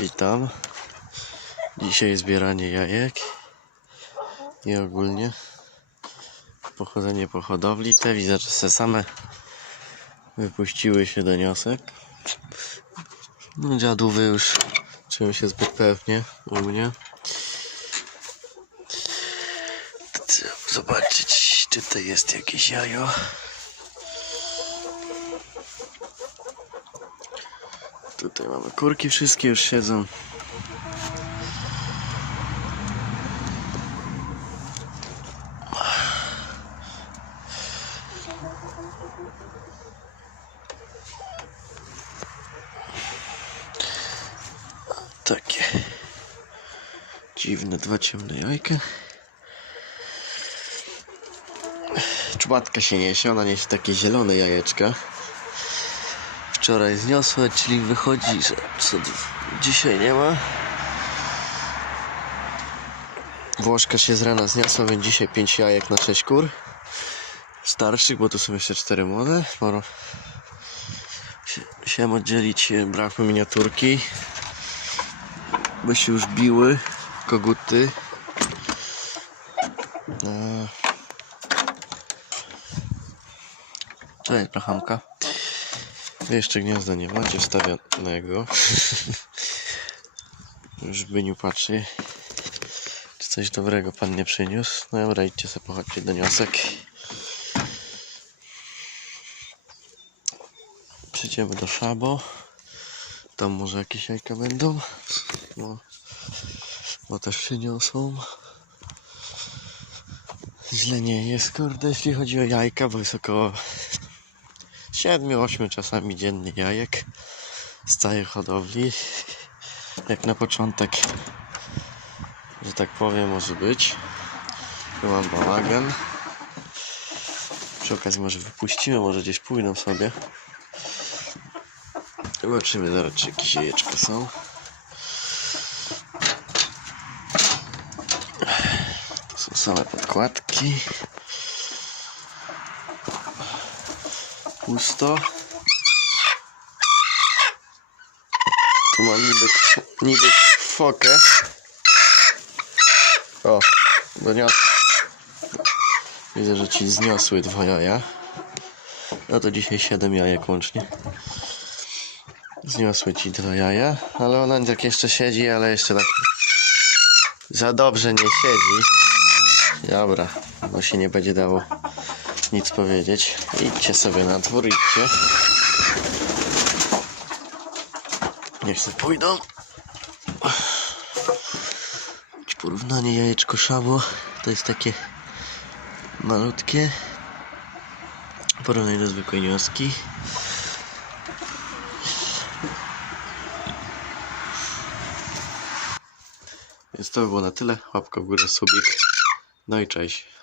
Witam. Dzisiaj zbieranie jajek i ogólnie pochodzenie po hodowli. Te se same wypuściły się do niosek. No, już czują się zbyt pewnie u mnie. Zobaczyć, czy tutaj jest jakieś jajo. Tutaj mamy kurki, wszystkie już siedzą. Takie dziwne, dwa ciemne jajka. Czubadka się niesie, ona niesie takie zielone jajeczka wczoraj zniosła, czyli wychodzi, że co dzisiaj nie ma. Włoszka się z rana zniosła, więc dzisiaj 5 jajek na 6 kur. Starszych, bo tu są jeszcze 4 młode. Się, się oddzielić, e, brakło miniaturki. Bo się już biły koguty. Cześć, brachamka. Jeszcze gniazda nie macie wstawionego. Już Byniu patrzy. Czy coś dobrego pan nie przyniósł? No dobra, idźcie sobie pochodźcie do niosek. Przyjdziemy do Szabo. Tam może jakieś jajka będą. No, bo też przyniosą. Źle nie jest, kurde, jeśli chodzi o jajka, bo jest około 7-8 czasami dziennie jajek z całej hodowli. Jak na początek, że tak powiem, może być. Tu mam bałagan. Przy okazji może wypuścimy, może gdzieś pójdą sobie. Zobaczymy zaraz, czy jakieś jajeczka są. To są same podkładki. Pusto. Tu mam niby, niby fokę. O, doniosły. Widzę, że ci zniosły dwa jaja. No to dzisiaj 7 jajek łącznie. Zniosły ci dwa jaja, ale ona tak jeszcze siedzi, ale jeszcze tak za dobrze nie siedzi. Dobra, bo się nie będzie dało nic powiedzieć. Idźcie sobie na dwór, idźcie. Niech sobie pójdą. Porównanie jajeczko szabo to jest takie malutkie. Porównanie do zwykłej nioski. Więc to by było na tyle. Łapka w górę, subik. No i cześć.